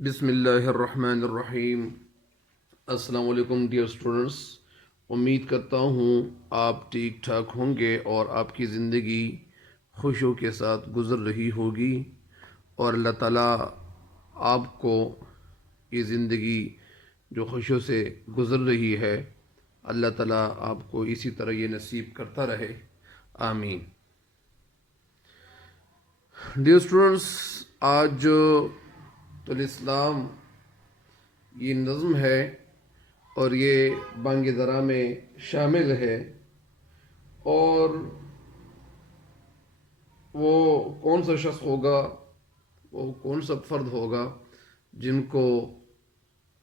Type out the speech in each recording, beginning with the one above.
بسم اللہ الرحمن الرحیم۔ السلام علیکم ڈیئر اسٹوڈنٹس، امید کرتا ہوں آپ ٹھیک ٹھاک ہوں گے اور آپ کی زندگی خوشیوں کے ساتھ گزر رہی ہوگی، اور اللہ تعالیٰ آپ کو یہ زندگی جو خوشیوں سے گزر رہی ہے، اللہ تعالیٰ آپ کو اسی طرح یہ نصیب کرتا رہے، آمین۔ ڈیئر اسٹوڈنٹس، آج الاسلام یہ نظم ہے اور یہ بانگ درا میں شامل ہے، اور وہ کون سا شخص ہوگا، وہ کون سا فرد ہوگا جن کو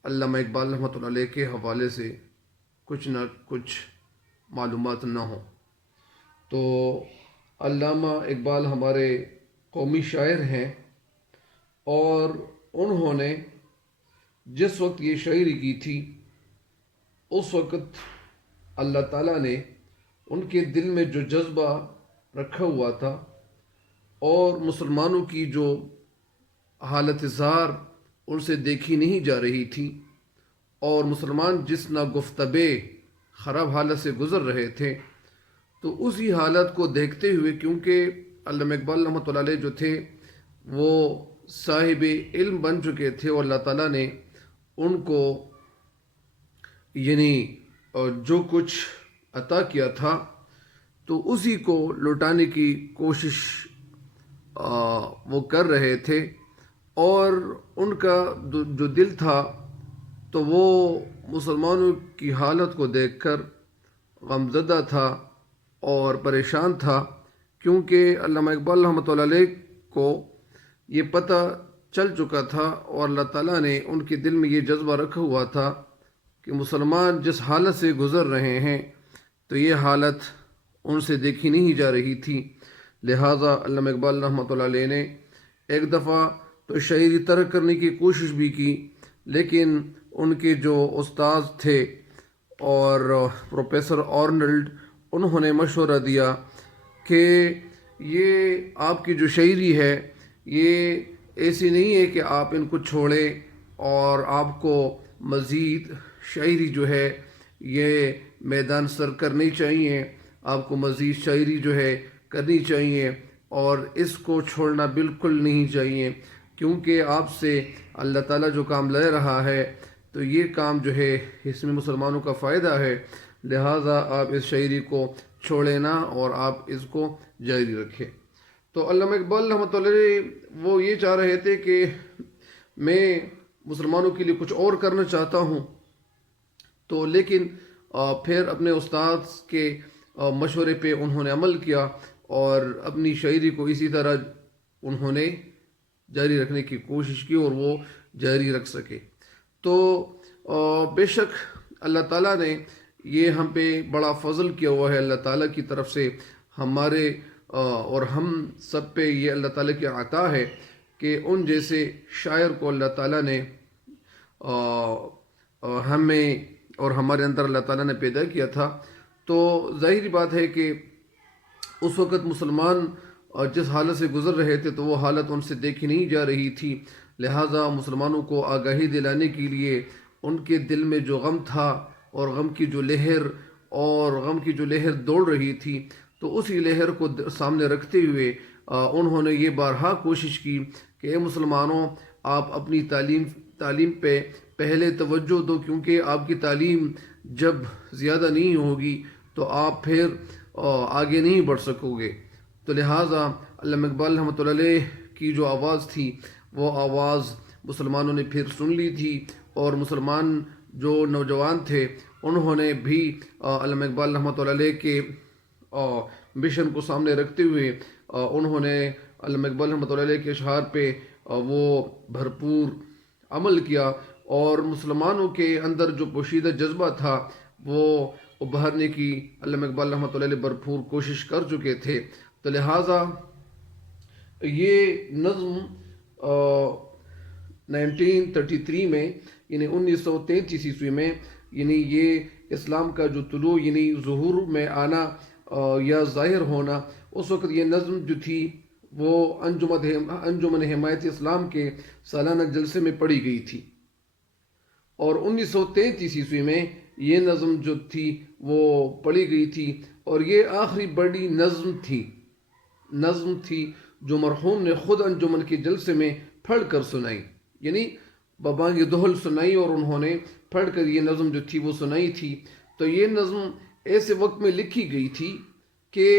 علامہ اقبال رحمۃ اللہ علیہ کے حوالے سے کچھ نہ کچھ معلومات نہ ہوں۔ تو علامہ اقبال ہمارے قومی شاعر ہیں، اور انہوں نے جس وقت یہ شاعری کی تھی اس وقت اللہ تعالیٰ نے ان کے دل میں جو جذبہ رکھا ہوا تھا، اور مسلمانوں کی جو حالت زار ان سے دیکھی نہیں جا رہی تھی، اور مسلمان جس ناگفتبے خراب حالت سے گزر رہے تھے، تو اسی حالت کو دیکھتے ہوئے، کیونکہ علامہ اقبال رحمۃ اللہ علیہ جو تھے وہ صاحب علم بن چکے تھے، اور اللہ تعالیٰ نے ان کو یعنی جو کچھ عطا کیا تھا تو اسی کو لوٹانے کی کوشش وہ کر رہے تھے، اور ان کا جو دل تھا تو وہ مسلمانوں کی حالت کو دیکھ کر غمزدہ تھا اور پریشان تھا، کیونکہ علامہ اقبال رحمۃ اللہ علیہ کو یہ پتہ چل چکا تھا، اور اللہ تعالیٰ نے ان کے دل میں یہ جذبہ رکھا ہوا تھا کہ مسلمان جس حالت سے گزر رہے ہیں تو یہ حالت ان سے دیکھی نہیں جا رہی تھی۔ لہٰذا علامہ اقبال رحمۃ اللہ علیہ نے ایک دفعہ تو شاعری ترک کرنے کی کوشش بھی کی، لیکن ان کے جو استاذ تھے اور پروفیسر آرنلڈ، انہوں نے مشورہ دیا کہ یہ آپ کی جو شاعری ہے یہ ایسی نہیں ہے کہ آپ ان کو چھوڑیں، اور آپ کو مزید شاعری جو ہے یہ میدان سر کرنی چاہیے، آپ کو مزید شاعری جو ہے کرنی چاہیے، اور اس کو چھوڑنا بالکل نہیں چاہیے، کیونکہ آپ سے اللہ تعالیٰ جو کام لے رہا ہے تو یہ کام جو ہے اس میں مسلمانوں کا فائدہ ہے، لہٰذا آپ اس شاعری کو چھوڑیں نہ اور آپ اس کو جاری رکھیں۔ تو علامہ اقبال رحمۃ اللہ علیہ وہ یہ چاہ رہے تھے کہ میں مسلمانوں کے لیے کچھ اور کرنا چاہتا ہوں، تو لیکن پھر اپنے استاد کے مشورے پہ انہوں نے عمل کیا، اور اپنی شاعری کو اسی طرح انہوں نے جاری رکھنے کی کوشش کی، اور وہ جاری رکھ سکے۔ تو بے شک اللہ تعالیٰ نے یہ ہم پہ بڑا فضل کیا ہوا ہے، اللہ تعالیٰ کی طرف سے ہمارے اور ہم سب پہ یہ اللہ تعالیٰ کی عطا ہے کہ ان جیسے شاعر کو اللہ تعالیٰ نے ہمیں اور ہمارے اندر اللہ تعالیٰ نے پیدا کیا تھا۔ تو ظاہری بات ہے کہ اس وقت مسلمان جس حالت سے گزر رہے تھے تو وہ حالت ان سے دیکھی نہیں جا رہی تھی، لہٰذا مسلمانوں کو آگاہی دلانے کے لیے ان کے دل میں جو غم تھا، اور غم کی جو لہر دوڑ رہی تھی، تو اسی لہر کو سامنے رکھتے ہوئے انہوں نے یہ بارہا کوشش کی کہ اے مسلمانوں، آپ اپنی تعلیم پہ پہلے توجہ دو، کیونکہ آپ کی تعلیم جب زیادہ نہیں ہوگی تو آپ پھر آگے نہیں بڑھ سکو گے۔ تو لہٰذا علامہ اقبال رحمۃ اللہ علیہ کی جو آواز تھی وہ آواز مسلمانوں نے پھر سن لی تھی، اور مسلمان جو نوجوان تھے انہوں نے بھی علامہ اقبال رحمۃ اللہ علیہ کے مشن کو سامنے رکھتے ہوئے انہوں نے علامہ اقبال رحمۃ اللہ علیہ کے اشعار پہ وہ بھرپور عمل کیا، اور مسلمانوں کے اندر جو پوشیدہ جذبہ تھا وہ ابھارنے کی علامہ اقبال رحمۃ اللہ علیہ بھرپور کوشش کر چکے تھے۔ تو لہٰذا یہ نظم 1933 میں یعنی 1933 عیسوی میں، یعنی یہ اسلام کا جو طلوع یعنی ظہور میں آنا یا ظاہر ہونا، اس وقت یہ نظم جو تھی وہ انجمن حمایت اسلام کے سالانہ جلسے میں پڑھی گئی تھی، اور 1933 میں یہ نظم جو تھی وہ پڑھی گئی تھی، اور یہ آخری بڑی نظم تھی جو مرحوم نے خود انجمن کے جلسے میں پڑھ کر سنائی، یعنی ببانگ دہل سنائی، اور انہوں نے پڑھ کر یہ نظم جو تھی وہ سنائی تھی۔ تو یہ نظم ایسے وقت میں لکھی گئی تھی کہ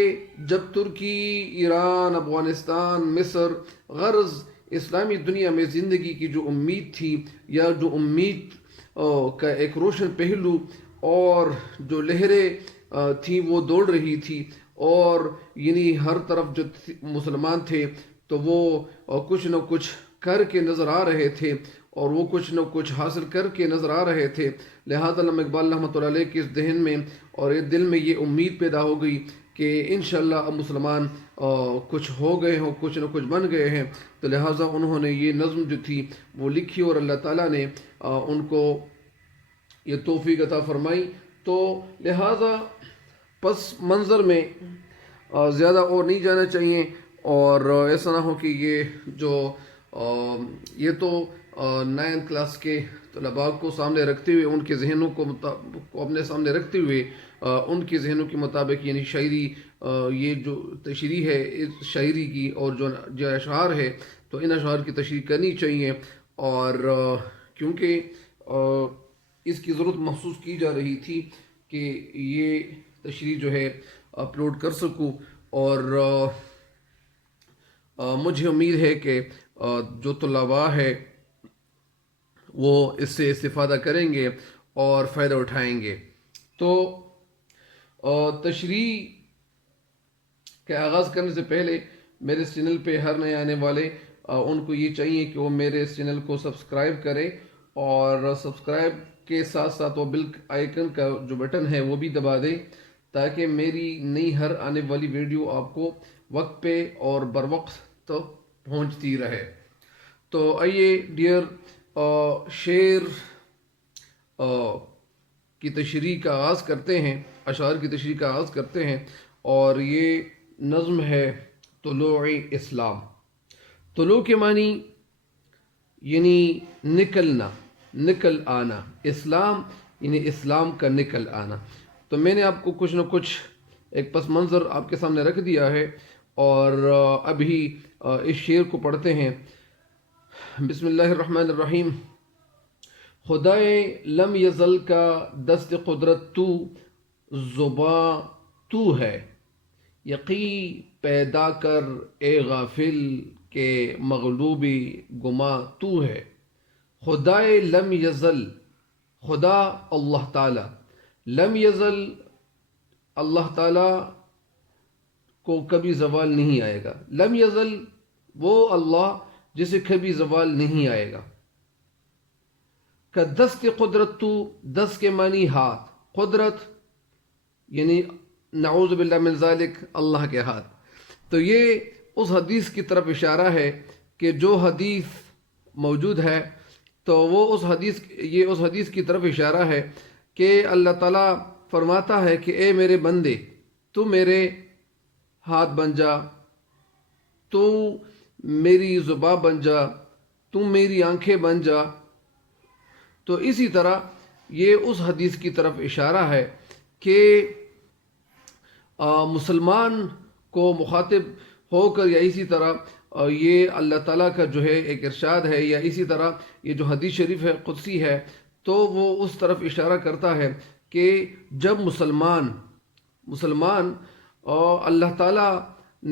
جب ترکی، ایران، افغانستان، مصر، غرض اسلامی دنیا میں زندگی کی جو امید تھی، یا جو امید کا ایک روشن پہلو اور جو لہریں تھیں وہ دوڑ رہی تھی، اور یعنی ہر طرف جو مسلمان تھے تو وہ کچھ نہ کچھ کر کے نظر آ رہے تھے، اور وہ کچھ نہ کچھ حاصل کر کے نظر آ رہے تھے۔ لہذا علامہ اقبال رحمۃ اللہ علیہ کے اس ذہن میں اور اس دل میں یہ امید پیدا ہو گئی کہ انشاءاللہ اب مسلمان کچھ ہو گئے ہوں، کچھ نہ کچھ بن گئے ہیں، تو لہٰذا انہوں نے یہ نظم جو تھی وہ لکھی، اور اللہ تعالیٰ نے ان کو یہ توفیق عطا فرمائی۔ تو لہٰذا پس منظر میں زیادہ اور نہیں جانا چاہیے، اور ایسا نہ ہو کہ یہ تو 9 کلاس کے طلباء کو سامنے رکھتے ہوئے، ان کے ذہنوں کو اپنے سامنے رکھتے ہوئے، ان کے ذہنوں کے مطابق یعنی شاعری، یہ جو تشریح ہے اس شاعری کی، اور جو اشعار ہے تو ان اشعار کی تشریح کرنی چاہیے، اور کیونکہ اس کی ضرورت محسوس کی جا رہی تھی کہ یہ تشریح جو ہے اپلوڈ کر سکوں، اور مجھے امید ہے کہ جو طلباء ہے وہ اس سے استفادہ کریں گے اور فائدہ اٹھائیں گے۔ تو تشریح کے آغاز کرنے سے پہلے میرے اس چینل پہ ہر نئے آنے والے ان کو یہ چاہیے کہ وہ میرے اس چینل کو سبسکرائب کرے، اور سبسکرائب کے ساتھ ساتھ وہ بیل آئیکن کا جو بٹن ہے وہ بھی دبا دے، تاکہ میری نئی ہر آنے والی ویڈیو آپ کو وقت پہ اور بروقت تو پہنچتی رہے۔ تو آئیے ڈیئر، شعر کی تشریح کا آغاز کرتے ہیں، اشعار کی تشریح کا آغاز کرتے ہیں، اور یہ نظم ہے طلوع اسلام۔ طلوع کے معنی یعنی نکلنا، نکل آنا، اسلام یعنی اسلام کا نکل آنا۔ تو میں نے آپ کو کچھ نہ کچھ ایک پس منظر آپ کے سامنے رکھ دیا ہے، اور ابھی اس شعر کو پڑھتے ہیں۔ بسم اللہ الرحمن الرحیم۔ خدائے لم یزل کا دست قدرت تو، زباں تو ہے، یقی پیدا کر اے غافل کے مغلوبی گماں تو ہے۔ خدائے لم یزل، خدا اللہ تعالی، لم یزل اللہ تعالی کو کبھی زوال نہیں آئے گا، لم یزل وہ اللہ جسے کبھی زوال نہیں آئے گا۔ کا دست قدرت تو، دست کے معنی ہاتھ، قدرت یعنی نعوذ باللہ من ذالک اللہ کے ہاتھ۔ تو یہ اس حدیث کی طرف اشارہ ہے کہ جو حدیث موجود ہے تو وہ اس حدیث کی طرف اشارہ ہے کہ اللہ تعالیٰ فرماتا ہے کہ اے میرے بندے، تو میرے ہاتھ بن جا، تو میری زباں بن جا، تو میری آنکھیں بن جا۔ تو اسی طرح یہ اس حدیث کی طرف اشارہ ہے کہ مسلمان کو مخاطب ہو کر، یا اسی طرح یہ اللہ تعالیٰ کا جو ہے ایک ارشاد ہے، یا اسی طرح یہ جو حدیث شریف ہے قدسی ہے، تو وہ اس طرف اشارہ کرتا ہے کہ جب مسلمان اللہ تعالیٰ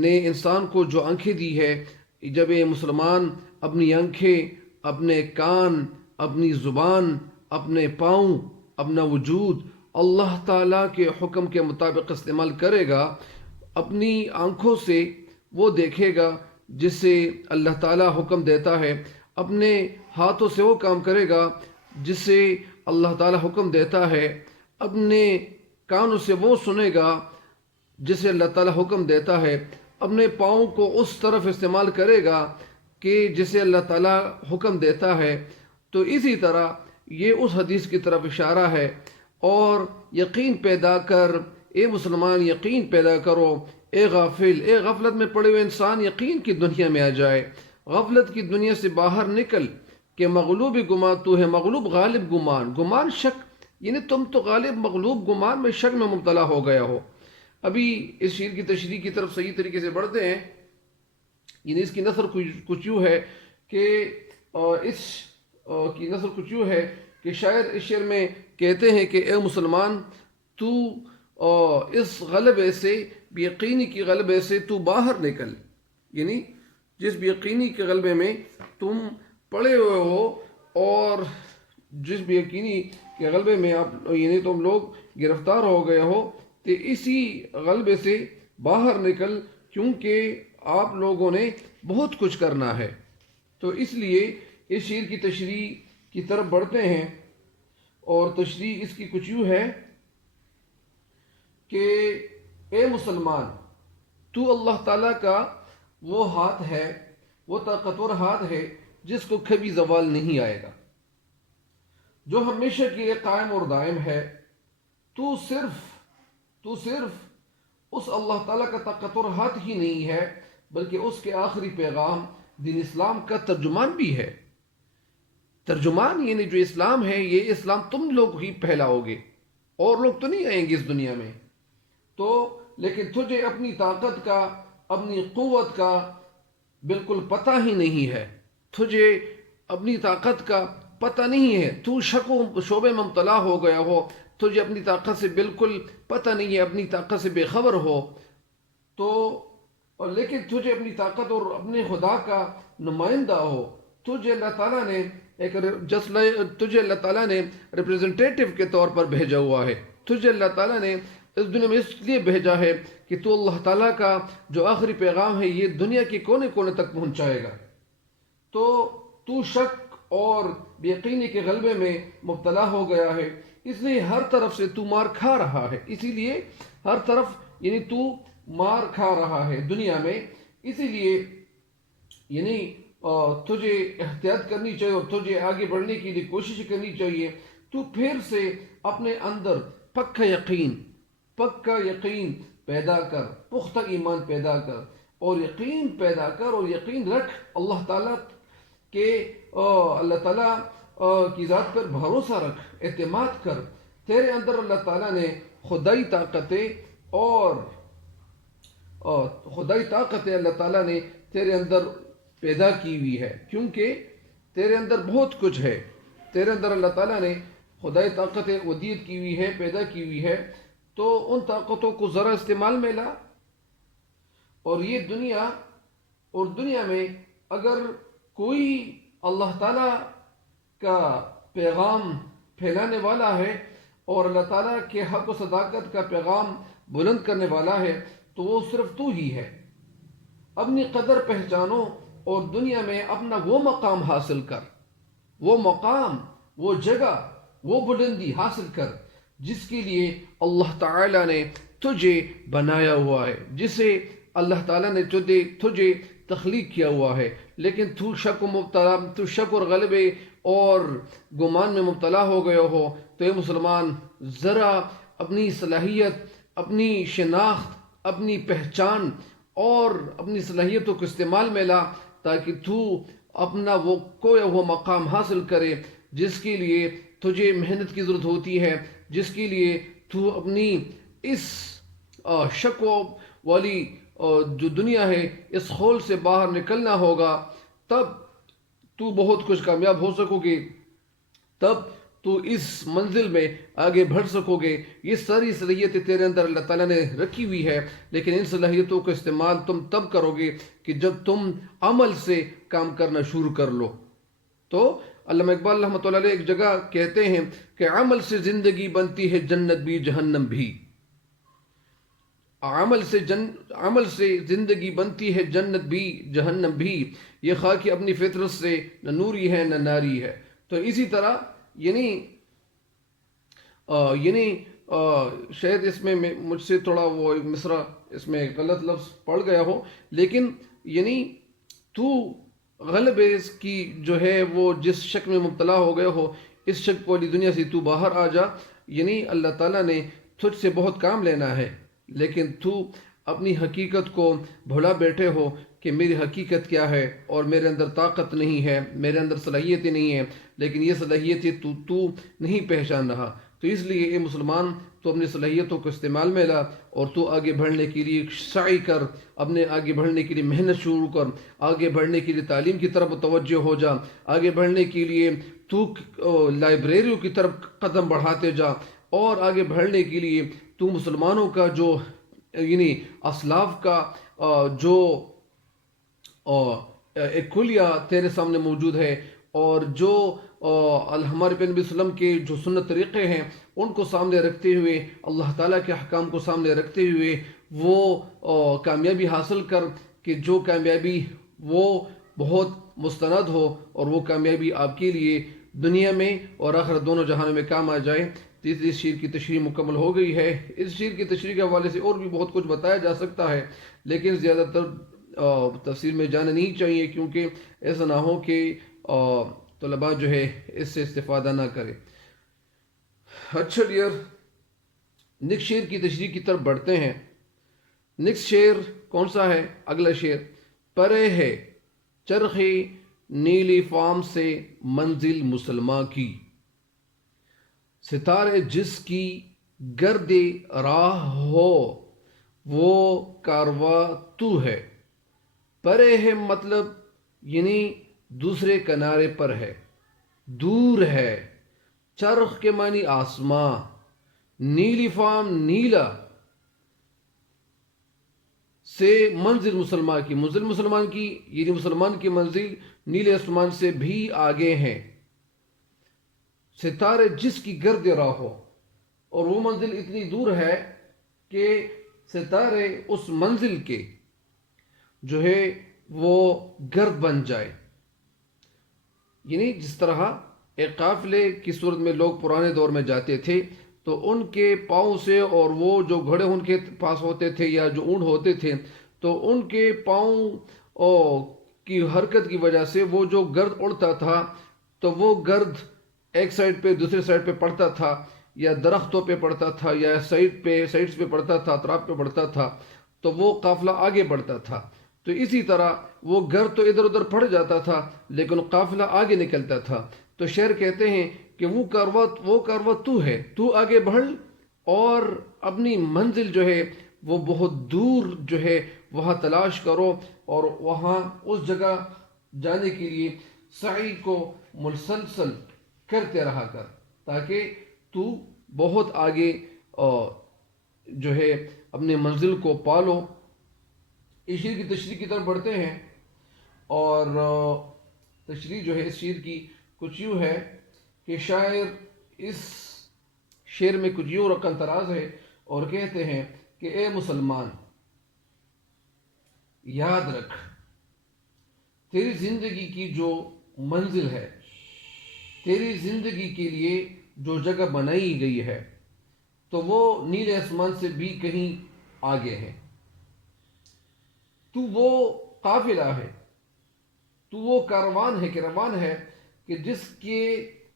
نے انسان کو جو آنکھیں دی ہے، جب یہ مسلمان اپنی آنکھیں، اپنے کان، اپنی زبان، اپنے پاؤں، اپنا وجود اللہ تعالیٰ کے حکم کے مطابق استعمال کرے گا، اپنی آنکھوں سے وہ دیکھے گا جسے اللہ تعالیٰ حکم دیتا ہے، اپنے ہاتھوں سے وہ کام کرے گا جسے اللہ تعالیٰ حکم دیتا ہے، اپنے کانوں سے وہ سنے گا جسے اللہ تعالیٰ حکم دیتا ہے، اپنے پاؤں کو اس طرف استعمال کرے گا کہ جسے اللہ تعالیٰ حکم دیتا ہے۔ تو اسی طرح یہ اس حدیث کی طرف اشارہ ہے، اور یقین پیدا کر اے مسلمان، یقین پیدا کرو اے غافل، اے غفلت میں پڑے ہوئے انسان، یقین کی دنیا میں آ جائے، غفلت کی دنیا سے باہر نکل کہ مغلوب گمان تو ہے، مغلوب غالب گمان، گمان شک، یعنی تم تو غالب مغلوب گمان میں شک میں مبتلا ہو گیا ہو۔ ابھی اس شعر کی تشریح کی طرف صحیح طریقے سے بڑھتے ہیں۔ یعنی اس کی نثر کچھ یوں ہے کہ اس کی نثر کچھ یوں ہے کہ شاعر اس شعر میں کہتے ہیں کہ اے مسلمان، تو اس غلبے سے، بے یقینی کی غلبے سے تو باہر نکل، یعنی جس بے یقینی کے غلبے میں تم پڑے ہوئے ہو، اور جس بے یقینی کے غلبے میں آپ یعنی تم لوگ گرفتار ہو گئے ہو، تو اسی غلبے سے باہر نکل، کیونکہ آپ لوگوں نے بہت کچھ کرنا ہے۔ تو اس لیے اس شعر کی تشریح کی طرف بڑھتے ہیں، اور تشریح اس کی کچھ یوں ہے کہ اے مسلمان، تو اللہ تعالیٰ کا وہ ہاتھ ہے، وہ طاقتور ہاتھ ہے جس کو کبھی زوال نہیں آئے گا، جو ہمیشہ کے لیے قائم اور دائم ہے۔ تو صرف اس اللہ تعالیٰ کا طاقتور ہاتھ ہی نہیں ہے، بلکہ اس کے آخری پیغام دین اسلام کا ترجمان بھی ہے۔ ترجمان یعنی جو اسلام ہے، یہ اسلام تم لوگ ہی پھیلاؤ گے، اور لوگ تو نہیں آئیں گے اس دنیا میں۔ تو لیکن تجھے اپنی طاقت کا، اپنی قوت کا بالکل پتہ ہی نہیں ہے، تجھے اپنی طاقت کا پتہ نہیں ہے، تو شک و شبے میں مبتلا ہو گیا ہو، تجھے اپنی طاقت سے بالکل پتہ نہیں ہے، اپنی طاقت سے بے خبر ہو، تو لیکن تجھے اپنی طاقت اور اپنے خدا کا نمائندہ ہو، تجھے اللہ تعالیٰ نے تجھے اللہ تعالیٰ نے ریپریزنٹیٹیو کے طور پر بھیجا ہوا ہے، تجھے اللہ تعالیٰ نے اس دنیا میں اس لیے بھیجا ہے کہ تو اللہ تعالیٰ کا جو آخری پیغام ہے یہ دنیا کے کونے کونے تک پہنچائے گا۔ تو شک اور بے یقینی کے غلبے میں مبتلا ہو گیا ہے، اس لیے ہر طرف سے تو مار کھا رہا ہے، اسی لیے ہر طرف یعنی تو مار کھا رہا ہے دنیا میں، اسی لیے یعنی تجھے احتیاط کرنی چاہیے اور تجھے آگے بڑھنے کے لیے کوشش کرنی چاہیے۔ تو پھر سے اپنے اندر پکا یقین پیدا کر، پختہ ایمان پیدا کر، اور یقین پیدا کر، اور یقین رکھ اللہ تعالیٰ کے، اللہ تعالیٰ کی ذات پر بھروسہ رکھ، اعتماد کر۔ تیرے اندر اللہ تعالیٰ نے خدائی طاقتیں اللہ تعالیٰ نے تیرے اندر پیدا کی ہوئی ہے، کیونکہ تیرے اندر بہت کچھ ہے، تیرے اندر اللہ تعالیٰ نے خدائی طاقتیں ودیت کی ہوئی ہے، پیدا کی ہوئی ہے، تو ان طاقتوں کو ذرا استعمال میں لا۔ اور یہ دنیا میں اگر کوئی اللہ تعالیٰ کا پیغام پھیلانے والا ہے اور اللہ تعالیٰ کے حق و صداقت کا پیغام بلند کرنے والا ہے، تو وہ صرف تو ہی ہے۔ اپنی قدر پہچانو اور دنیا میں اپنا وہ مقام حاصل کر، وہ مقام، وہ جگہ، وہ بلندی حاصل کر جس کے لیے اللہ تعالیٰ نے تجھے بنایا ہوا ہے، جسے اللہ تعالیٰ نے تجھے تخلیق کیا ہوا ہے۔ لیکن تو شک اور غلبے اور گمان میں مبتلا ہو گئے ہو، تو اے مسلمان، ذرا اپنی صلاحیت، اپنی شناخت، اپنی پہچان اور اپنی صلاحیتوں کو استعمال میں لا، تاکہ تو اپنا وہ کوئی وہ مقام حاصل کرے جس کے لیے تجھے محنت کی ضرورت ہوتی ہے، جس کے لیے تو اپنی اس شکوہ والی جو دنیا ہے، اس خول سے باہر نکلنا ہوگا، تب تو بہت کچھ کامیاب ہو سکو گے، تب تو اس منزل میں آگے بڑھ سکو گے۔ یہ ساری صلاحیتیں تیرے اندر اللہ تعالیٰ نے رکھی ہوئی ہے، لیکن ان صلاحیتوں کا استعمال تم تب کرو گے کہ جب تم عمل سے کام کرنا شروع کر لو۔ تو علامہ اقبال رحمۃ اللہ علیہ ایک جگہ کہتے ہیں کہ عمل سے زندگی بنتی ہے جنت بھی جہنم بھی، عمل سے زندگی بنتی ہے جنت بھی جہنم بھی، یہ خاکی اپنی فطرت سے نہ نوری ہے نہ ناری ہے۔ تو اسی طرح یعنی شاید اس میں مجھ سے تھوڑا وہ ایک مصرع اس میں غلط لفظ پڑ گیا ہو، لیکن یعنی تو غلبے کی جو ہے وہ جس شک میں مبتلا ہو گئے ہو، اس شک والی دنیا سے تو باہر آ جا۔ یعنی اللہ تعالیٰ نے تجھ سے بہت کام لینا ہے، لیکن تو اپنی حقیقت کو بھلا بیٹھے ہو کہ میری حقیقت کیا ہے، اور میرے اندر طاقت نہیں ہے، میرے اندر صلاحیتیں نہیں ہیں، لیکن یہ صلاحیتیں تو نہیں پہچان رہا، تو اس لیے اے مسلمان تو اپنی صلاحیتوں کو استعمال میں لا، اور تو آگے بڑھنے کے لیے سعی کر، اپنے آگے بڑھنے کے لیے محنت شروع کر، آگے بڑھنے کے لیے تعلیم کی طرف متوجہ ہو جا، آگے بڑھنے کے لیے تو لائبریریوں کی طرف قدم بڑھاتے جا، اور آگے بڑھنے کے لیے تو مسلمانوں کا جو یعنی اسلاف کا جو ایک کلیہ تیرے سامنے موجود ہے، اور جو ہمارے پہ نبی وسلم کے جو سنت طریقے ہیں ان کو سامنے رکھتے ہوئے، اللہ تعالیٰ کے احکام کو سامنے رکھتے ہوئے وہ کامیابی حاصل کر، کہ جو کامیابی وہ بہت مستند ہو، اور وہ کامیابی آپ کے لیے دنیا میں اور آخرت دونوں جہانوں میں کام آ جائے۔ اس شعر کی تشریح مکمل ہو گئی ہے۔ اس شعر کی تشریح کے حوالے سے اور بھی بہت کچھ بتایا جا سکتا ہے، لیکن زیادہ تر تفسیر میں جانا نہیں چاہیے، کیونکہ ایسا نہ ہو کہ طلباء جو ہے اس سے استفادہ نہ کرے۔ اچھا ڈیئر، نیکسٹ شعر کی تشریح کی طرف بڑھتے ہیں۔ نیکسٹ شعر کون سا ہے؟ اگلا شعر، پرے ہے چرخ نیلی فام سے منزل مسلماں کی، ستارے جس کی گرد راہ ہو وہ کارواں تو ہے۔ پرے ہے مطلب یعنی دوسرے کنارے پر ہے، دور ہے۔ چرخ کے معنی آسماں، نیلی فام نیلا، سے منزل مسلمان کی، منزل مسلمان کی یعنی مسلمان کی منزل نیلے آسمان سے بھی آگے ہیں۔ ستارے جس کی گرد راہ ہو، اور وہ منزل اتنی دور ہے کہ ستارے اس منزل کے جو ہے وہ گرد بن جائے۔ یعنی جس طرح ایک قافلے کی صورت میں لوگ پرانے دور میں جاتے تھے تو ان کے پاؤں سے، اور وہ جو گھوڑے ان کے پاس ہوتے تھے یا جو اونٹ ہوتے تھے، تو ان کے پاؤں کی حرکت کی وجہ سے وہ جو گرد اڑتا تھا تو وہ گرد ایک سائڈ پہ دوسرے سائڈ پہ پڑتا تھا، یا درختوں پہ پڑتا تھا، یا سائڈز پہ پڑتا تھا، اطراف پہ پڑتا تھا، تو وہ قافلہ آگے بڑھتا تھا۔ تو اسی طرح وہ گھر تو ادھر ادھر پڑ جاتا تھا لیکن قافلہ آگے نکلتا تھا۔ تو شعر کہتے ہیں کہ وہ کارواں تو ہے، تو آگے بڑھ، اور اپنی منزل جو ہے وہ بہت دور جو ہے وہاں تلاش کرو، اور وہاں اس جگہ جانے کے لیے سعی کو مسلسل کرتے رہا کر، تاکہ تو بہت آگے جو ہے اپنے منزل کو پالو۔ اس شعر کی تشریح کی طرف بڑھتے ہیں، اور تشریح جو ہے اس شعر کی کچھ یوں ہے کہ شاعر اس شعر میں کچھ یوں رقم تراز ہے، اور کہتے ہیں کہ اے مسلمان یاد رکھ، تیری زندگی کی جو منزل ہے، تیری زندگی کے لیے جو جگہ بنائی گئی ہے، تو وہ نیلے آسمان سے بھی کہیں آگے ہے۔ تو وہ قافلہ ہے، تو وہ کاروان ہے کہ جس کے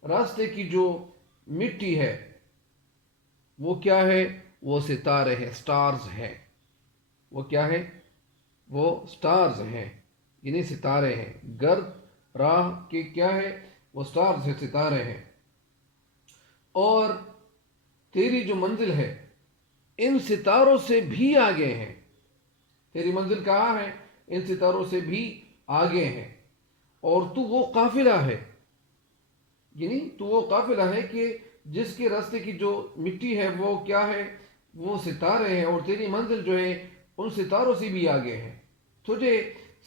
راستے کی جو مٹی ہے وہ کیا ہے؟ وہ ستارے ہیں، سٹارز ہیں۔ وہ کیا ہے؟ وہ سٹارز ہیں، یعنی ستارے ہیں۔ گرد راہ کے کیا ہے؟ وہ سٹارز ہیں، ستارے ہیں۔ اور تیری جو منزل ہے ان ستاروں سے بھی آگے ہیں۔ تیری منزل کہاں ہے؟ ان ستاروں سے بھی آگے ہیں، اور تو وہ قافلہ ہے، یعنی تو وہ قافلہ ہے کہ جس کے راستے کی جو مٹی ہے وہ کیا ہے؟ وہ ستارے ہیں، اور تیری منزل جو ہے ان ستاروں سے بھی آگے ہے۔ تجھے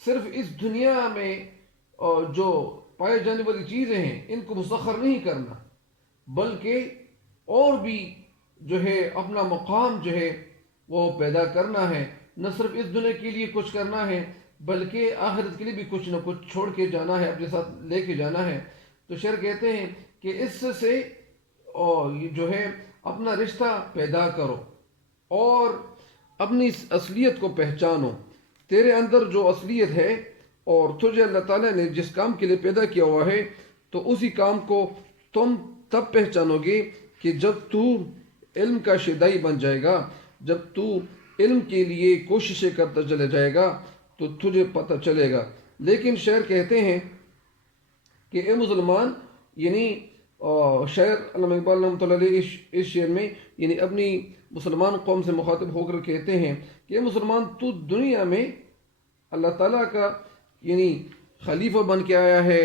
صرف اس دنیا میں جو پائے جانے والی چیزیں ہیں ان کو مسخر نہیں کرنا، بلکہ اور بھی جو ہے اپنا مقام جو ہے وہ پیدا کرنا ہے۔ نہ صرف اس دنیا کے لیے کچھ کرنا ہے بلکہ آخرت کے لیے بھی کچھ نہ کچھ چھوڑ کے جانا ہے، اپنے ساتھ لے کے جانا ہے۔ تو شعر کہتے ہیں کہ اس سے جو ہے اپنا رشتہ پیدا کرو، اور اپنی اصلیت کو پہچانو۔ تیرے اندر جو اصلیت ہے، اور تجھے اللہ تعالیٰ نے جس کام کے لیے پیدا کیا ہوا ہے، تو اسی کام کو تم تب پہچانو گے کہ جب تو علم کا شیدائی بن جائے گا، جب تو علم کے لیے کوششیں کرتا چلے جائے گا تو تجھے پتہ چلے گا۔ لیکن شاعر کہتے ہیں کہ اے مسلمان، یعنی شاعر علامہ اقبال رحمۃ اللہ علیہ اس شعر میں یعنی اپنی مسلمان قوم سے مخاطب ہو کر کہتے ہیں کہ اے مسلمان، تو دنیا میں اللہ تعالیٰ کا یعنی خلیفہ بن کے آیا ہے،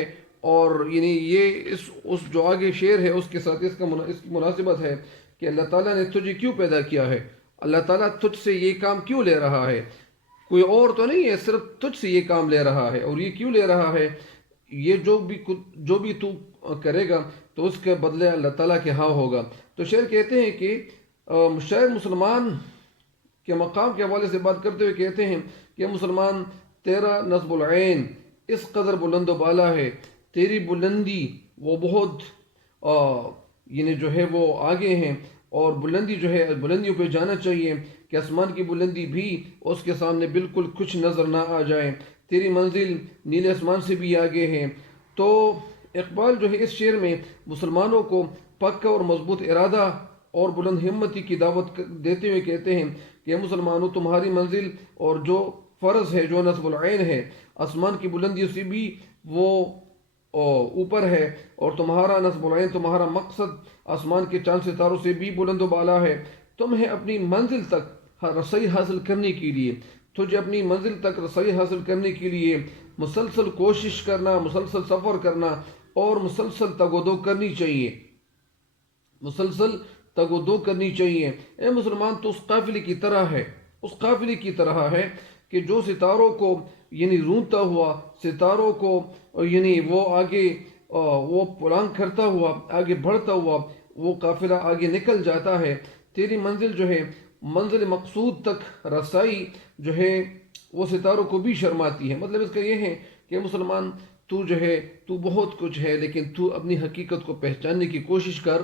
اور یعنی یہ اس جو آگے شعر ہے اس کے ساتھ اس کی مناسبت ہے کہ اللہ تعالیٰ نے تجھے کیوں پیدا کیا ہے، اللہ تعالیٰ تجھ سے یہ کام کیوں لے رہا ہے، کوئی اور تو نہیں ہے، صرف تجھ سے یہ کام لے رہا ہے، اور یہ کیوں لے رہا ہے، یہ جو بھی تو کرے گا تو اس کے بدلے اللہ تعالیٰ کے ہاں ہوگا۔ تو شاعر کہتے ہیں کہ شاعر مسلمان کے مقام کے حوالے سے بات کرتے ہوئے کہتے ہیں کہ مسلمان، تیرا نصب العین اس قدر بلند و بالا ہے، تیری بلندی وہ بہت یعنی جو ہے وہ آگے ہیں، اور بلندی جو ہے بلندیوں پہ جانا چاہیے کہ آسمان کی بلندی بھی اس کے سامنے بالکل کچھ نظر نہ آ جائے، تیری منزل نیلے آسمان سے بھی آگے ہے۔ تو اقبال جو ہے اس شعر میں مسلمانوں کو پکا اور مضبوط ارادہ اور بلند ہمتی کی دعوت دیتے ہوئے کہتے ہیں کہ مسلمانوں، تمہاری منزل اور جو فرض ہے، جو نصب العین ہے، آسمان کی بلندیوں سے بھی وہ اوپر ہے، اور تمہارا نصب العین، تمہارا مقصد آسمان کے چاند ستاروں سے بھی بلند و بالا ہے۔ تمہیں اپنی منزل تک رسائی حاصل کرنے کے لیے، تجھے اپنی منزل تک رسائی حاصل کرنے کے لیے مسلسل کوشش کرنا، مسلسل سفر کرنا اور مسلسل تگ و دو کرنی چاہیے، مسلسل تگ و دو کرنی چاہیے۔ اے مسلمان، تو اس قافلے کی طرح ہے، اس قافلے کی طرح ہے کہ جو ستاروں کو یعنی رونتا ہوا، ستاروں کو یعنی وہ آگے وہ پلانگ کرتا ہوا، آگے بڑھتا ہوا وہ قافلہ آگے نکل جاتا ہے۔ تیری منزل جو ہے، منزل مقصود تک رسائی جو ہے وہ ستاروں کو بھی شرماتی ہے۔ مطلب اس کا یہ ہے کہ مسلمان، تو جو ہے تو بہت کچھ ہے، لیکن تو اپنی حقیقت کو پہچاننے کی کوشش کر،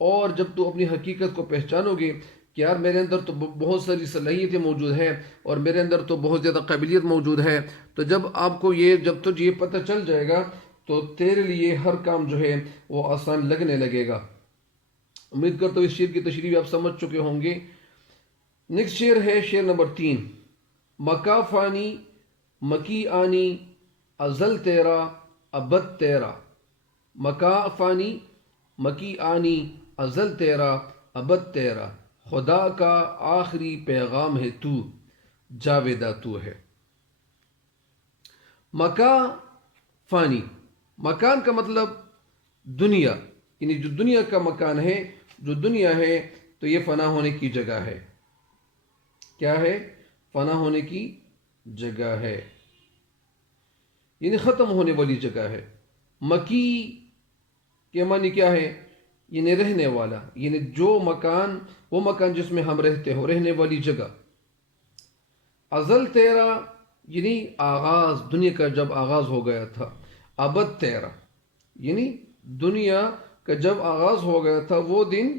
اور جب تو اپنی حقیقت کو پہچانو گے کہ یار میرے اندر تو بہت ساری صلاحیتیں موجود ہیں، اور میرے اندر تو بہت زیادہ قابلیت موجود ہے، تو جب تجھے یہ پتہ چل جائے گا تو تیرے لیے ہر کام جو ہے وہ آسان لگنے لگے گا۔ امید کرتا ہوں اس شعر کی تشریح آپ سمجھ چکے ہوں گے۔ نیکسٹ شعر ہے شعر نمبر 3۔ مکا فانی مکی آنی ازل تیرا ابد تیرا، مکا فانی مکی آنی ازل تیرا ابد تیرا، خدا کا آخری پیغام ہے تو، جاویدہ تو ہے۔ مکا فانی، مکان کا مطلب دنیا، یعنی جو دنیا کا مکان ہے، جو دنیا ہے تو یہ فنا ہونے کی جگہ ہے۔ کیا ہے؟ فنا ہونے کی جگہ ہے، یعنی ختم ہونے والی جگہ ہے۔ مکی کے معنی کیا ہے؟ یعنی رہنے والا، یعنی جو مکان، وہ مکان جس میں ہم رہتے ہو، رہنے والی جگہ۔ ازل تیرا یعنی آغاز، دنیا کا جب آغاز ہو گیا تھا۔ ابد تیرا یعنی دنیا کا جب آغاز ہو گیا تھا وہ دن،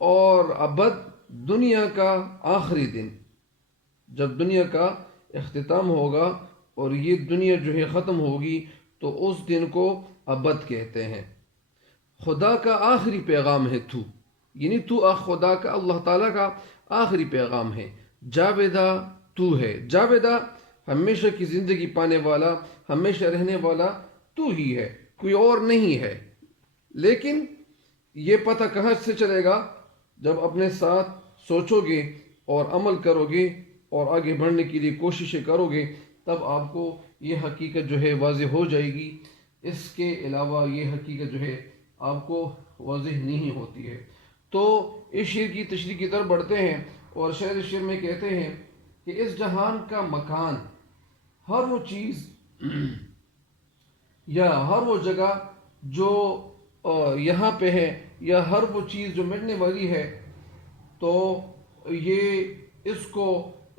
اور ابد دنیا کا آخری دن، جب دنیا کا اختتام ہوگا اور یہ دنیا جو ہے ختم ہوگی تو اس دن کو ابد کہتے ہیں۔ خدا کا آخری پیغام ہے تو، یعنی تو خدا کا، اللہ تعالیٰ کا آخری پیغام ہے۔ جاویدہ تو ہے، جاویدہ ہمیشہ کی زندگی پانے والا، ہمیشہ رہنے والا تو ہی ہے، کوئی اور نہیں ہے۔ لیکن یہ پتہ کہاں سے چلے گا؟ جب اپنے ساتھ سوچو گے اور عمل کرو گے اور آگے بڑھنے کے لیے کوششیں کرو گے، تب آپ کو یہ حقیقت جو ہے واضح ہو جائے گی۔ اس کے علاوہ یہ حقیقت جو ہے آپ کو واضح نہیں ہوتی ہے۔ تو اس شعر کی تشریح کی طرف بڑھتے ہیں، اور شاعر اس شعر میں کہتے ہیں کہ اس جہان کا مکان، ہر وہ چیز یا ہر وہ جگہ جو یہاں پہ ہے، یا ہر وہ چیز جو مٹنے والی ہے، تو یہ اس کو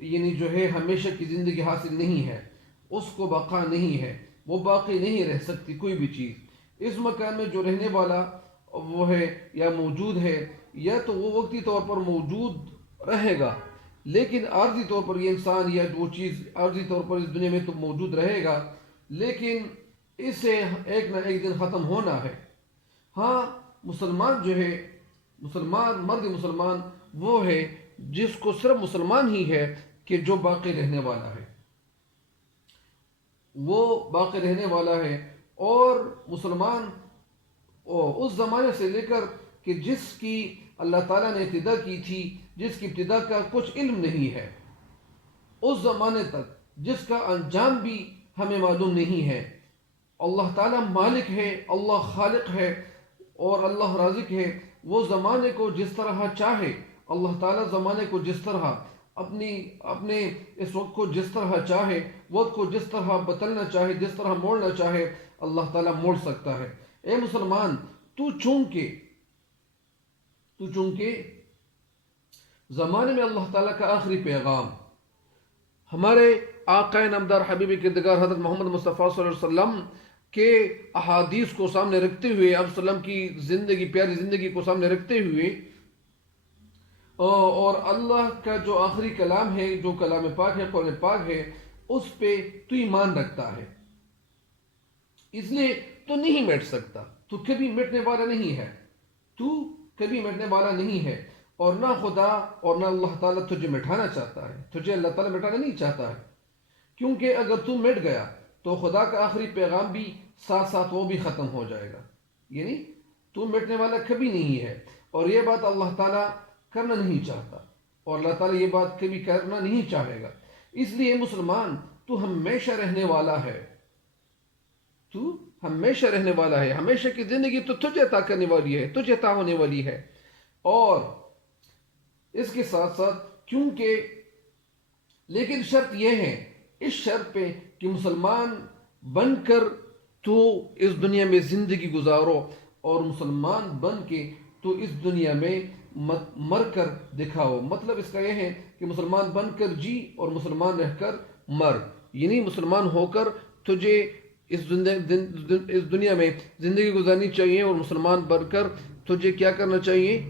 یعنی جو ہے ہمیشہ کی زندگی حاصل نہیں ہے، اس کو بقا نہیں ہے، وہ باقی نہیں رہ سکتی کوئی بھی چیز۔ اس مکان میں جو رہنے والا وہ ہے یا موجود ہے، یا تو وہ وقتی طور پر موجود رہے گا، لیکن عارضی طور پر یہ انسان یا وہ چیز عارضی طور پر اس دنیا میں تو موجود رہے گا، لیکن اسے ایک نہ ایک دن ختم ہونا ہے۔ ہاں، مسلمان جو ہے، مسلمان، مرد مسلمان وہ ہے جس کو صرف مسلمان ہی ہے کہ جو باقی رہنے والا ہے، وہ باقی رہنے والا ہے۔ اور مسلمان اس زمانے سے لے کر کہ جس کی اللہ تعالیٰ نے ابتدا کی تھی، جس کی ابتدا کا کچھ علم نہیں ہے، اس زمانے تک جس کا انجام بھی ہمیں معلوم نہیں ہے، اللہ تعالیٰ مالک ہے، اللہ خالق ہے اور اللہ رازق ہے۔ وہ زمانے کو جس طرح چاہے، اللہ تعالیٰ زمانے کو جس طرح اپنے اس وقت کو جس طرح چاہے، وقت کو جس طرح بدلنا چاہے، جس طرح موڑنا چاہے، اللہ تعالیٰ موڑ سکتا ہے۔ اے مسلمان، تو چونکہ زمانے میں اللہ تعالیٰ کا آخری پیغام ہمارے آقا نامدار حبیب کردگار حضرت محمد مصطفیٰ صلی اللہ علیہ وسلم کے احادیث کو سامنے رکھتے ہوئے، آپ صلی اللہ علیہ وسلم کی زندگی، پیاری زندگی کو سامنے رکھتے ہوئے، اور اللہ کا جو آخری کلام ہے، جو کلام پاک ہے، قرآن پاک ہے، اس پہ تو ایمان رکھتا ہے، اس لیے تو نہیں مٹ سکتا، تو کبھی مٹنے والا نہیں ہے، تو کبھی مٹنے والا نہیں ہے، اور نہ خدا اور نہ اللہ تعالیٰ تجھے مٹھانا چاہتا ہے، تجھے اللہ تعالیٰ مٹھانا نہیں چاہتا ہے، کیونکہ اگر تو مٹ گیا تو خدا کا آخری پیغام بھی ساتھ ساتھ وہ بھی ختم ہو جائے گا، یعنی تو مٹنے والا کبھی نہیں ہے، اور یہ بات اللہ تعالیٰ کرنا نہیں چاہتا، اور اللہ تعالیٰ یہ بات کبھی کرنا نہیں چاہے گا۔ اس لیے مسلمان، تو ہمیشہ رہنے والا ہے، تو ہمیشہ رہنے والا ہے، ہمیشہ کی زندگی تو تجھے عطا کرنے والی ہے، تجھے عطا ہونے والی ہے۔ اور اس کے ساتھ ساتھ کیونکہ لیکن شرط یہ ہے، اس شرط پہ کہ مسلمان بن کر تو اس دنیا میں زندگی گزارو، اور مسلمان بن کے تو اس دنیا میں مر کر دکھاؤ۔ مطلب اس کا یہ ہے کہ مسلمان بن کر جی اور مسلمان رہ کر مر، یعنی مسلمان ہو کر تجھے اس دنیا میں زندگی گزارنی چاہیے، اور مسلمان بن کر تجھے کیا کرنا چاہیے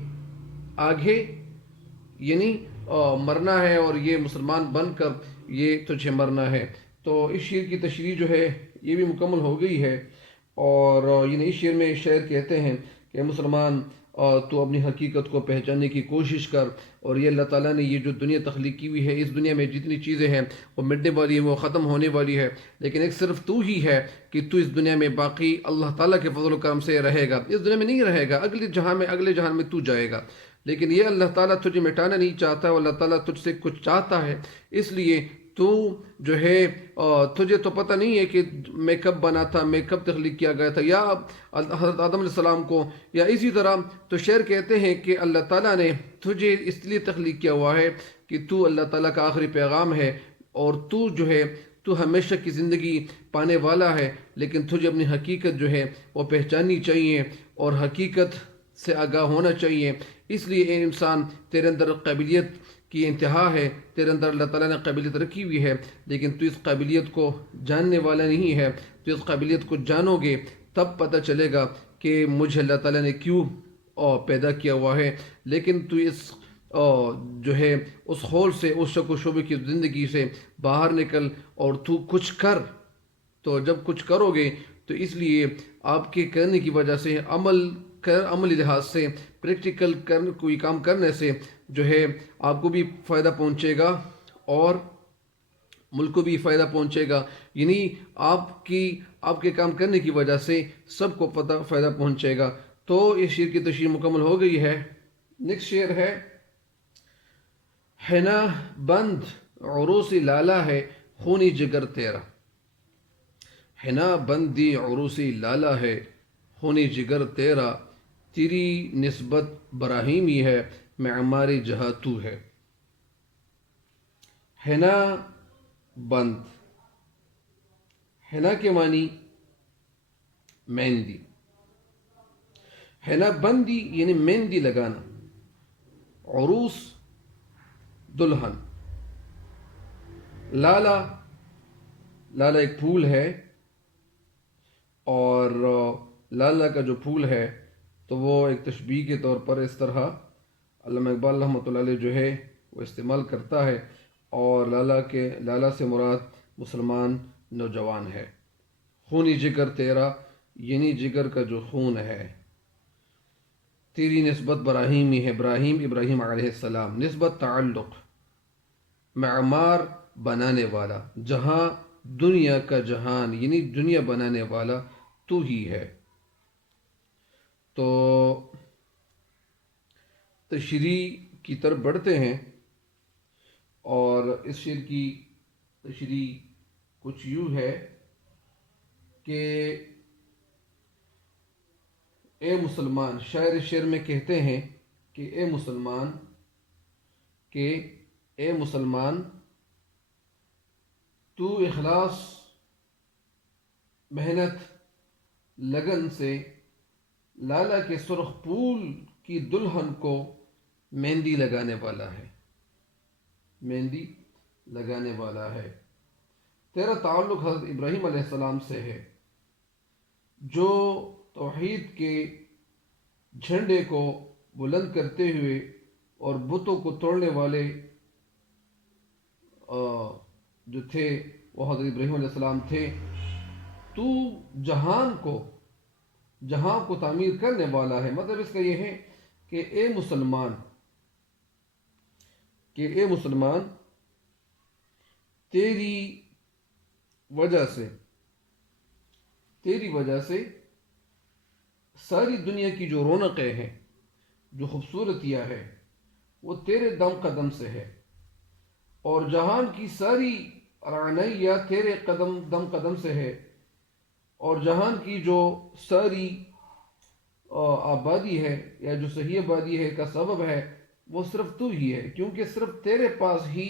آگے، یعنی مرنا ہے، اور یہ مسلمان بن کر یہ تجھے مرنا ہے۔ تو اس شعر کی تشریح جو ہے یہ بھی مکمل ہو گئی ہے، اور یعنی اس شعر میں شاعر کہتے ہیں کہ مسلمان، تو اپنی حقیقت کو پہچاننے کی کوشش کر، اور یہ اللہ تعالیٰ نے یہ جو دنیا تخلیق کی ہوئی ہے، اس دنیا میں جتنی چیزیں ہیں وہ مٹنے والی ہیں، وہ ختم ہونے والی ہے، لیکن ایک صرف تو ہی ہے کہ تو اس دنیا میں باقی اللہ تعالیٰ کے فضل و کرم سے رہے گا، اس دنیا میں نہیں رہے گا، اگلے جہان میں تو جائے گا، لیکن یہ اللہ تعالیٰ تجھے مٹانا نہیں چاہتا، اور اللہ تعالیٰ تجھ سے کچھ چاہتا ہے، اس لیے تو جو ہے تجھے تو پتہ نہیں ہے کہ میں کب بنا تھا، میں کب تخلیق کیا گیا تھا، یا حضرت آدم علیہ السلام کو، یا اسی طرح تو شعر کہتے ہیں کہ اللہ تعالیٰ نے تجھے اس لیے تخلیق کیا ہوا ہے کہ تو اللہ تعالیٰ کا آخری پیغام ہے، اور تو جو ہے تو ہمیشہ کی زندگی پانے والا ہے، لیکن تجھے اپنی حقیقت جو ہے وہ پہچاننی چاہیے، اور حقیقت سے آگاہ ہونا چاہیے۔ اس لیے اے انسان، تیرے اندر قابلیت کی انتہا ہے، تیرے اندر اللہ تعالیٰ نے قابلیت رکھی ہوئی ہے، لیکن تو اس قابلیت کو جاننے والا نہیں ہے۔ تو اس قابلیت کو جانو گے تب پتہ چلے گا کہ مجھے اللہ تعالیٰ نے کیوں پیدا کیا ہوا ہے، لیکن تو اس جو ہے اس خول سے، اس شک و شبے کی زندگی سے باہر نکل، اور تو کچھ کر۔ تو جب کچھ کرو گے تو اس لیے آپ کے کرنے کی وجہ سے، عملی لحاظ سے، پریکٹیکل کوئی کام کرنے سے جو ہے آپ کو بھی فائدہ پہنچے گا، اور ملک کو بھی فائدہ پہنچے گا، یعنی آپ کے کام کرنے کی وجہ سے سب کو فائدہ پہنچے گا۔ تو اس شعر کی تشریح مکمل ہو گئی ہے۔ نیکسٹ شعر ہے، حنا بند عروس لالا ہے خونی جگر تیرا، حنا بندی عروسی لالا ہے خونی جگر تیرا، تیری نسبت براہیمی ہے معمار جہاں تو ہے۔ حنا بند، حنا کے معنی مہندی، حنا بندی یعنی مہندی لگانا، عروس دلہن، لالا، لالا ایک پھول ہے، اور لالا کا جو پھول ہے تو وہ ایک تشبیہ کے طور پر اس طرح علامہ اقبال رحمۃ اللہ علیہ جو ہے وہ استعمال کرتا ہے، اور لالا سے مراد مسلمان نوجوان ہے۔ خونی جگر تیرا یعنی جگر کا جو خون ہے، تیری نسبت براہیمی ہے، ابراہیم علیہ السلام، نسبت تعلق، معمار بنانے والا، جہاں دنیا کا جہان یعنی دنیا بنانے والا تو ہی ہے۔ تو تشریح کی طرف بڑھتے ہیں، اور اس شعر کی تشریح کچھ یوں ہے کہ اے مسلمان، شاعر شعر میں کہتے ہیں کہ اے مسلمان، کہ اے مسلمان، تو اخلاص، محنت، لگن سے لالا کے سرخ پھول کی دلہن کو مہندی لگانے والا ہے، مہندی لگانے والا ہے۔ تیرا تعلق حضرت ابراہیم علیہ السلام سے ہے، جو توحید کے جھنڈے کو بلند کرتے ہوئے اور بتوں کو توڑنے والے جو تھے وہ حضرت ابراہیم علیہ السلام تھے۔ تو جہاں کو تعمیر کرنے والا ہے۔ مطلب اس کا یہ ہے کہ اے مسلمان، تیری وجہ سے ساری دنیا کی جو رونقیں ہیں، جو خوبصورتیاں ہیں، وہ تیرے دم قدم سے ہے، اور جہان کی ساری رعنائیاں تیرے دم قدم سے ہے، اور جہان کی جو ساری آبادی ہے یا جو صحیح آبادی ہے کا سبب ہے وہ صرف تو ہی ہے، کیونکہ صرف تیرے پاس ہی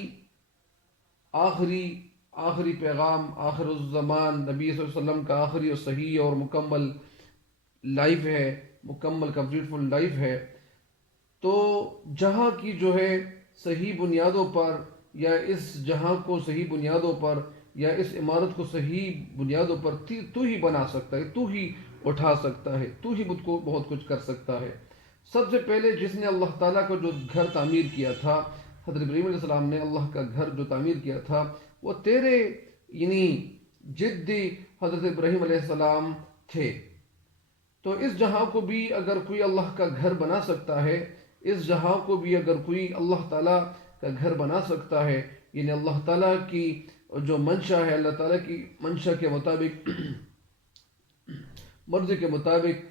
آخری پیغام، آخر الزمان نبی صلی اللہ علیہ وسلم کا آخری اور صحیح اور مکمل لائف ہے، مکمل کمپلیٹفل لائف ہے۔ تو جہاں کی جو ہے صحیح بنیادوں پر، یا اس جہاں کو صحیح بنیادوں پر، یا اس عمارت کو صحیح بنیادوں پر تو ہی بنا سکتا ہے، تو ہی اٹھا سکتا ہے، تو ہی مجھ کو بہت کچھ کر سکتا ہے۔ سب سے پہلے جس نے اللہ تعالیٰ کو جو گھر تعمیر کیا تھا، حضرت ابراہیم علیہ السلام نے اللہ کا گھر جو تعمیر کیا تھا، وہ تیرے یعنی جدی حضرت ابراہیم علیہ السلام تھے۔ تو اس جہاں کو بھی اگر کوئی اللہ کا گھر بنا سکتا ہے، اس جہاں کو بھی اگر کوئی اللہ تعالیٰ کا گھر بنا سکتا ہے، یعنی اللہ تعالیٰ کی جو منشا ہے، اللہ تعالیٰ کی منشا کے مطابق، مرضی کے مطابق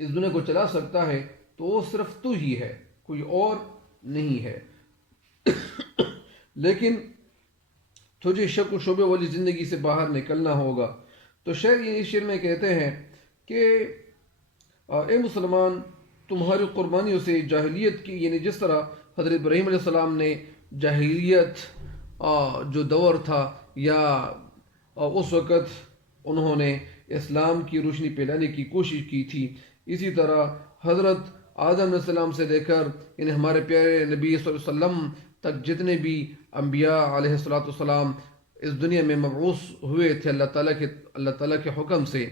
اس دنیا کو چلا سکتا ہے، تو وہ صرف تو ہی ہے، کوئی اور نہیں ہے۔ لیکن تجھے شک و شبے والی زندگی سے باہر نکلنا ہوگا۔ تو شعر میں کہتے ہیں کہ اے مسلمان، تمہاری قربانیوں سے جاہلیت کی، یعنی جس طرح حضرت ابراہیم علیہ السلام نے جاہلیت جو دور تھا، یا اس وقت انہوں نے اسلام کی روشنی پھیلانے کی کوشش کی تھی، اسی طرح حضرت آدم علیہ السلام سے لے کر یعنی ہمارے پیارے نبی صلی اللہ علیہ وسلم تک جتنے بھی انبیاء علیہ السلام اس دنیا میں مبعوث ہوئے تھے اللہ تعالیٰ کے حکم سے،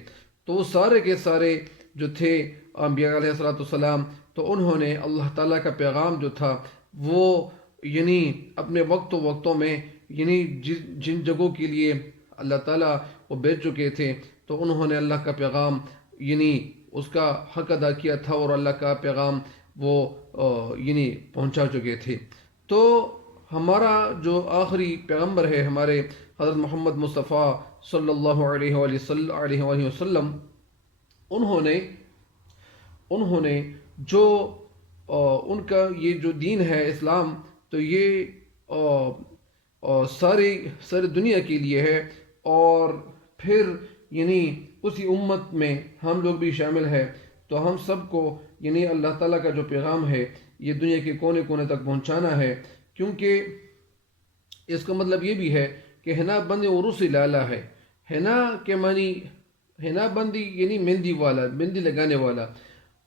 تو وہ سارے کے سارے جو تھے انبیاء علیہ السلام، تو انہوں نے اللہ تعالیٰ کا پیغام جو تھا وہ یعنی اپنے وقتوں میں یعنی جن جگہوں کے لیے اللہ تعالیٰ وہ بھیج چکے تھے، تو انہوں نے اللہ کا پیغام یعنی اس کا حق ادا کیا تھا، اور اللہ کا پیغام وہ یعنی پہنچا چکے تھے۔ تو ہمارا جو آخری پیغمبر ہے، ہمارے حضرت محمد مصطفیٰ صلی اللہ علیہ وسلم، انہوں نے جو ان کا یہ جو دین ہے اسلام، تو یہ ساری دنیا کے لیے ہے، اور پھر یعنی اسی امت میں ہم لوگ بھی شامل ہیں۔ تو ہم سب کو یعنی اللہ تعالیٰ کا جو پیغام ہے یہ دنیا کے کونے کونے تک پہنچانا ہے، کیونکہ اس کا مطلب یہ بھی ہے کہ ہنا بند عروسی لالا ہے۔ ہنا کے معنی ہنا بندی یعنی مہندی والا، مہندی لگانے والا،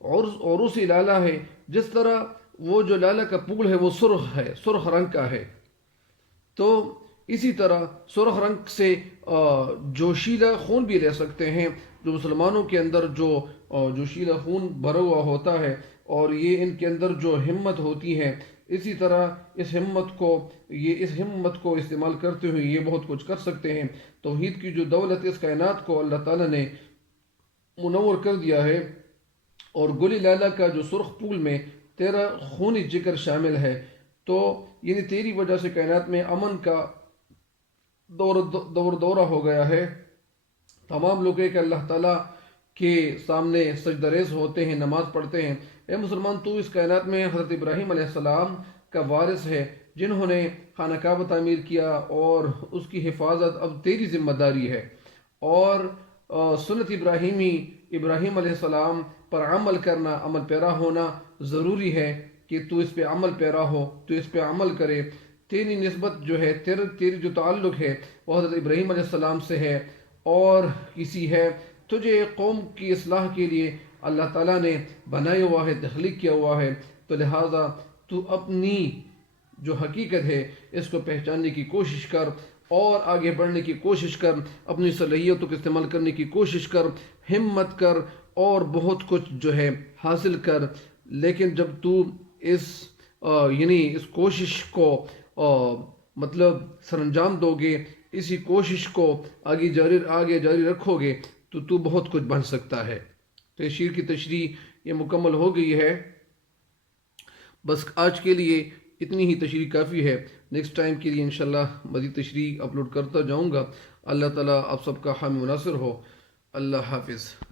اور عروسی لالا ہے، جس طرح وہ جو لالا کا پھول ہے وہ سرخ رنگ کا ہے، تو اسی طرح سرخ رنگ سے جوشیلا خون بھی لے سکتے ہیں، جو مسلمانوں کے اندر جو جوشیلا خون بھرا ہوا ہوتا ہے، اور یہ ان کے اندر جو ہمت ہوتی ہے، اسی طرح اس ہمت کو استعمال کرتے ہوئے یہ بہت کچھ کر سکتے ہیں۔ توحید کی جو دولت اس کائنات کو اللہ تعالیٰ نے منور کر دیا ہے، اور گلی لیلا کا جو سرخ پھول میں تیرا خونی ذکر شامل ہے، تو یعنی تیری وجہ سے کائنات میں امن کا دورہ ہو گیا ہے۔ تمام لوگ ایک اللہ تعالیٰ کے سامنے سجدہ ریز ہوتے ہیں، نماز پڑھتے ہیں۔ اے مسلمان، تو اس کائنات میں حضرت ابراہیم علیہ السلام کا وارث ہے، جنہوں نے خانہ کعبہ تعمیر کیا، اور اس کی حفاظت اب تیری ذمہ داری ہے۔ اور سنت ابراہیمی، ابراہیم علیہ السلام پر عمل کرنا، عمل پیرا ہونا ضروری ہے کہ تو اس پہ عمل پیرا ہو، تو اس پہ عمل کرے۔ تیری نسبت جو ہے، تیری جو تعلق ہے وہ حضرت ابراہیم علیہ السلام سے ہے اور کسی ہے۔ تجھے قوم کی اصلاح کے لیے اللہ تعالیٰ نے بنایا ہوا ہے، تخلیق کیا ہوا ہے، تو لہٰذا تو اپنی جو حقیقت ہے اس کو پہچاننے کی کوشش کر اور آگے بڑھنے کی کوشش کر، اپنی صلاحیتوں کو استعمال کرنے کی کوشش کر، ہمت کر اور بہت کچھ جو ہے حاصل کر۔ لیکن جب تو اس یعنی اس کوشش کو مطلب سر انجام دو گے، اسی کوشش کو آگے جاری رکھو گے، تو بہت کچھ بن سکتا ہے۔ تو اس شعر کی تشریح یہ مکمل ہو گئی ہے۔ بس آج کے لیے اتنی ہی تشریح کافی ہے۔ نیکسٹ ٹائم کے لیے انشاءاللہ مزید تشریح اپلوڈ کرتا جاؤں گا۔ اللہ تعالیٰ آپ سب کا حامی و ناصر ہو۔ اللہ حافظ۔